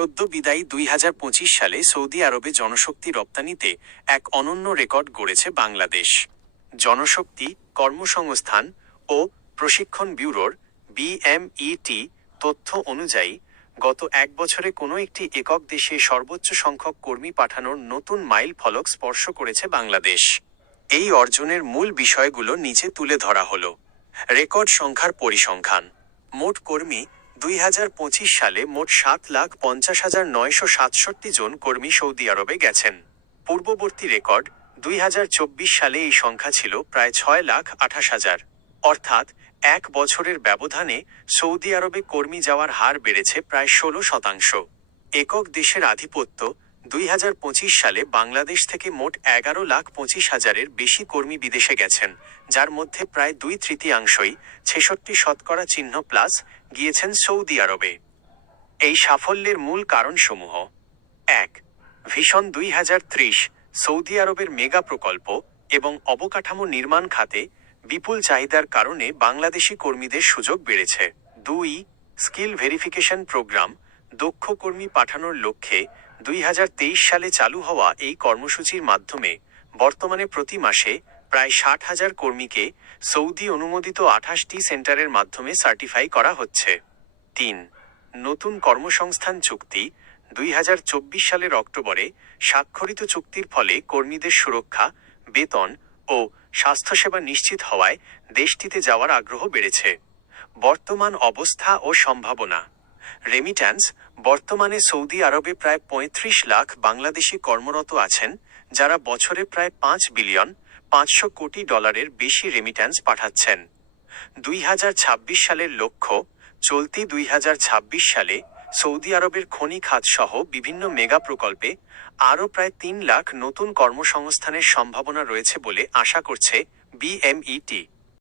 সদ্য বিদায়ী 2025 সালে সৌদি আরবে জনশক্তি রপ্তানিতে এক অনন্য রেকর্ড গড়েছে বাংলাদেশ। জনশক্তি, কর্মসংস্থান ও প্রশিক্ষণ ব্যুরোর BMET তথ্য অনুযায়ী গত এক বছরে কোনো একটি একক দেশে সর্বোচ্চ সংখ্যক কর্মী পাঠানোর নতুন মাইল ফলক স্পর্শ করেছে বাংলাদেশ। এই অর্জনের মূল বিষয়গুলো নিচে তুলে ধরা হলো। রেকর্ড সংখ্যার পরিসংখ্যান। মোট কর্মী 2025 সালে মোট 7,50,967 জন কর্মী সৌদি আরবে গেছেন। পূর্ববর্তী রেকর্ড 2024 সালে এই সংখ্যা ছিল প্রায় 6,28,000। অর্থাৎ এক বছরের ব্যবধানে সৌদি আরবে কর্মী যাওয়ার হার বেড়েছে প্রায় 16%। একক দেশের আধিপত্য। 2025 সালে বাংলাদেশ থেকে মোট 11,25,000-এর বেশি কর্মী বিদেশে গেছেন, যার মধ্যে প্রায় 2/3 66% গিয়েছেন সৌদি আরবে। এই সাফল্যের মূল কারণসমূহ: 1. ভিশন 2030 সৌদি আরবের মেগা প্রকল্প এবং অবকাঠামো নির্মাণ খাতে বিপুল চাহিদার কারণে বাংলাদেশি কর্মীদের সুযোগ বেড়েছে। 2. স্কিল ভেরিফিকেশন প্রোগ্রাম দক্ষ কর্মী পাঠানোর লক্ষ্যে 2023 সালে চালু হওয়া এই কর্মসূচির মাধ্যমে বর্তমানে প্রতি মাসে প্রায় 60,000 কর্মীকে সৌদি অনুমোদিত 28টি সেন্টারের মাধ্যমে সার্টিফাই করা হচ্ছে। 3. নতুন কর্মসংস্থান চুক্তি 2024 সালের অক্টোবরে স্বাক্ষরিত চুক্তির ফলে কর্মীদের সুরক্ষা, বেতন ও স্বাস্থ্যসেবা নিশ্চিত হওয়ায় দেশটিতে যাওয়ার আগ্রহ বেড়েছে। বর্তমান অবস্থা ও সম্ভাবনা। রেমিট্যান্স। বর্তমানে সৌদি আরবে প্রায় 35 লাখ বাংলাদেশি কর্মরত আছেন, যারা বছরে প্রায় $5,500,000,000-এর বেশি রেমিট্যান্স পাঠাচ্ছেন। 2026 সালের লক্ষ্য। চলতি 2026 সালে সৌদি আরবের খনি খাত সহ বিভিন্ন মেগা প্রকল্পে আরও প্রায় 3 লাখ নতুন কর্মসংস্থানের সম্ভাবনা রয়েছে বলে আশা করছে BMET।